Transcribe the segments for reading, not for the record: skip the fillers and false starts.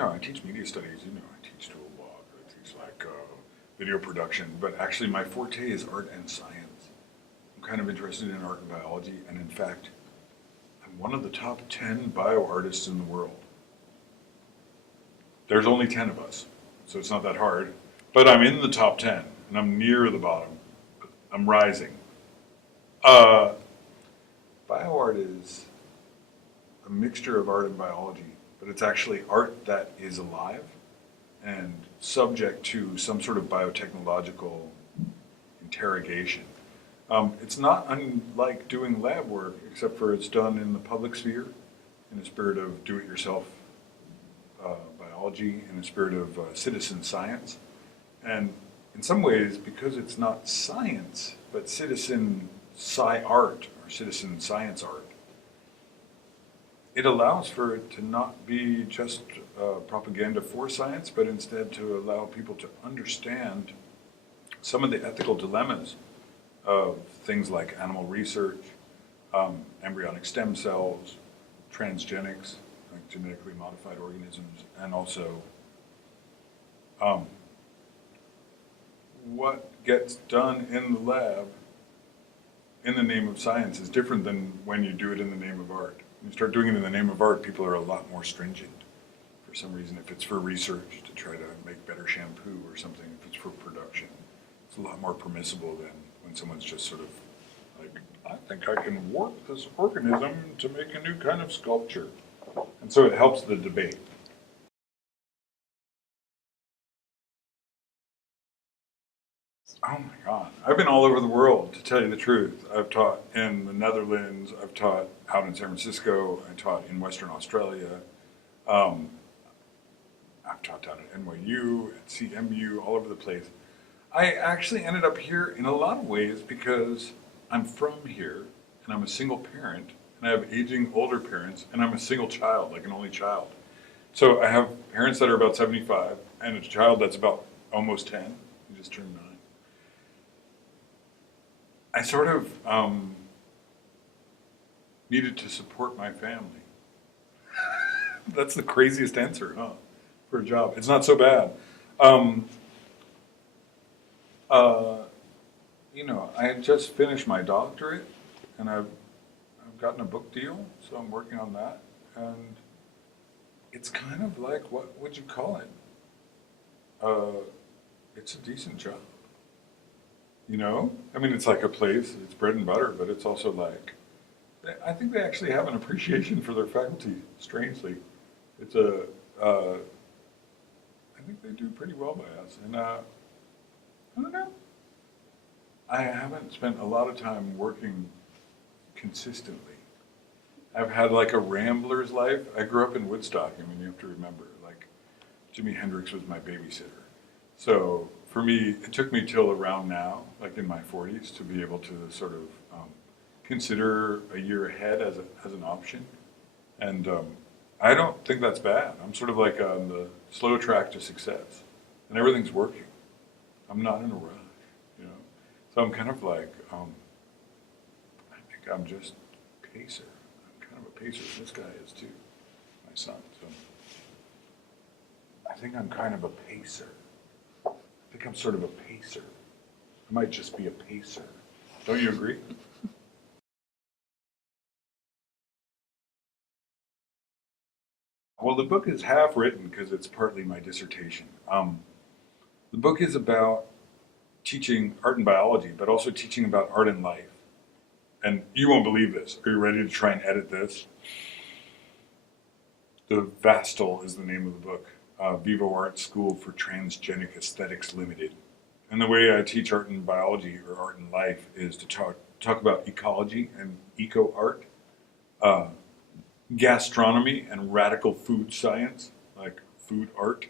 I teach media studies, I teach tool blog, I teach video production, but actually my forte is art and science. I'm kind of interested in art and biology, and in fact, I'm one of the top 10 bio artists in the world. There's only 10 of us, so it's not that hard, but I'm in the top 10, and I'm near the bottom. I'm rising. Bio art is a mixture of art and biology, but it's actually art that is alive and subject to some sort of biotechnological interrogation. It's not unlike doing lab work, except for it's done in the public sphere, in a spirit of do-it-yourself biology, in a spirit of citizen science. And in some ways, because it's not science, but citizen sci-art, or citizen science art, it allows for it to not be just propaganda for science, but instead to allow people to understand some of the ethical dilemmas of things like animal research, embryonic stem cells, transgenics, like genetically modified organisms, and also what gets done in the lab in the name of science is different than when you do it in the name of art. When you start doing it in the name of art, people are a lot more stringent. For some reason, if it's for research to try to make better shampoo or something, if it's for production, it's a lot more permissible than when someone's just sort of like, I think I can warp this organism to make a new kind of sculpture. And so it helps the debate. Oh my God. I've been all over the world, to tell you the truth. I've taught in the Netherlands, I've taught out in San Francisco, I taught in Western Australia, um, I've taught down at NYU, at CMU, all over the place. I actually ended up here in a lot of ways because I'm from here, and I'm a single parent, and I have aging older parents, and I'm a single child, like an only child. So I have parents that are about 75, and a child that's about almost 10, he just turned 9. I sort of needed to support my family. That's the craziest answer, huh? For a job. It's not so bad. Um, uh, I had just finished my doctorate, and I've gotten a book deal, so I'm working on that. And it's kind of like, what would you call it? It's a decent job. I mean, it's like a place, it's bread and butter, but it's also like, I think they actually have an appreciation for their faculty, strangely. It's I think they do pretty well by us. And I don't know. I haven't spent a lot of time working consistently. I've had like a rambler's life. I grew up in Woodstock. I mean, you have to remember, like, Jimi Hendrix was my babysitter. So for me, it took me till around now, like in my 40s, to be able to sort of consider a year ahead as an option. And I don't think that's bad. I'm sort of like on the slow track to success, and everything's working. I'm not in a rush. So I'm kind of like, I think I'm just pacer. I'm kind of a pacer. This guy is too, my son. So I think I'm kind of a pacer. I think I'm sort of a pacer. I might just be a pacer. Don't you agree? Well, the book is half written because it's partly my dissertation. The book is about teaching art and biology, but also teaching about art and life. And you won't believe this. Are you ready to try and edit this? The Vastal is the name of the book. Vivo Art School for Transgenic Aesthetics Limited. And the way I teach art and biology or art and life is to talk about ecology and eco art, gastronomy and radical food science, like food art,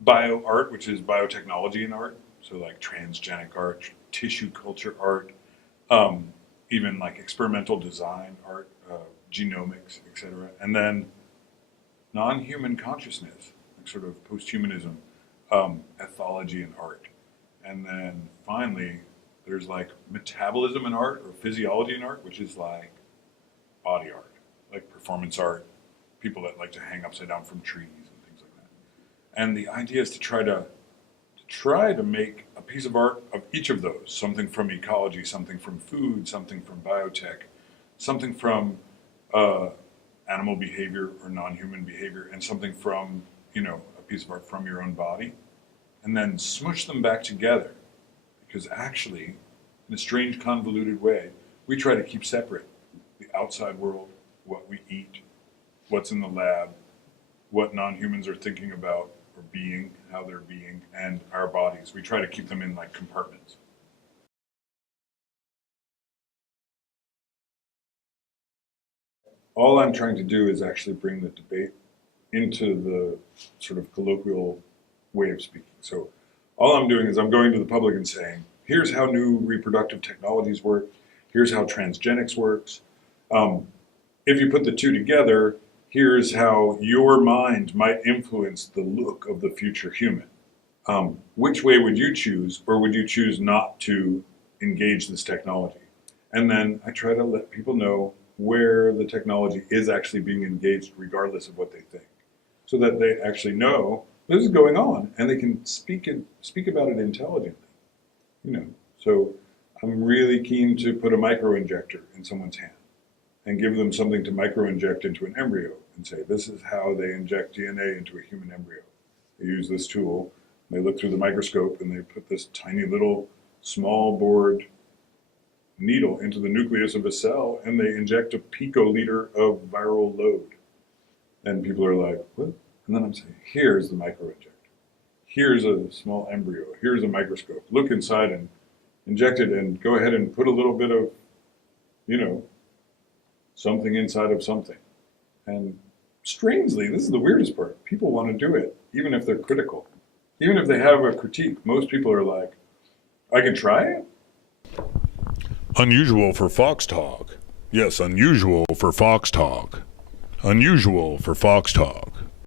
bio art, which is biotechnology in art, so like transgenic art, tissue culture art, even like experimental design art, genomics, etc. And then non-human consciousness, like sort of post-humanism, ethology and art. And then finally, there's like metabolism in art or physiology in art, which is like body art, like performance art, people that like to hang upside down from trees and things And the idea is to try to make a piece of art of each of those, something from ecology, something from food, something from biotech, something from animal behavior or non-human behavior, and something from, a piece of art from your own body, and then smush them back together. Because actually, in a strange, convoluted way, we try to keep separate the outside world, what we eat, what's in the lab, what non-humans are thinking about or being, how they're being, and our bodies. We try to keep them in like compartments. All I'm trying to do is actually bring the debate into the sort of colloquial way of speaking. So all I'm doing is I'm going to the public and saying, here's how new reproductive technologies work. Here's how transgenics works. If you put the two together, here's how your mind might influence the look of the future human. Which way would you choose, or would you choose not to engage this technology? And then I try to let people know where the technology is actually being engaged, regardless of what they think, so that they actually know this is going on and they can speak about it intelligently. So I'm really keen to put a microinjector in someone's hand and give them something to microinject into an embryo and say, this is how they inject DNA into a human embryo. They use this tool, they look through the microscope, and they put this tiny little small bored needle into the nucleus of a cell, and they inject a picoliter of viral load. And people are like, what? And then I'm saying, here's the microinjector. Here's a small embryo. Here's a microscope. Look inside and inject it, and go ahead and put a little bit of, something inside of something. And strangely, this is the weirdest part. People want to do it, even if they're critical. Even if they have a critique, most people are like, I can try it? Unusual for Fox Talk. Yes, unusual for Fox Talk. Unusual for Fox Talk.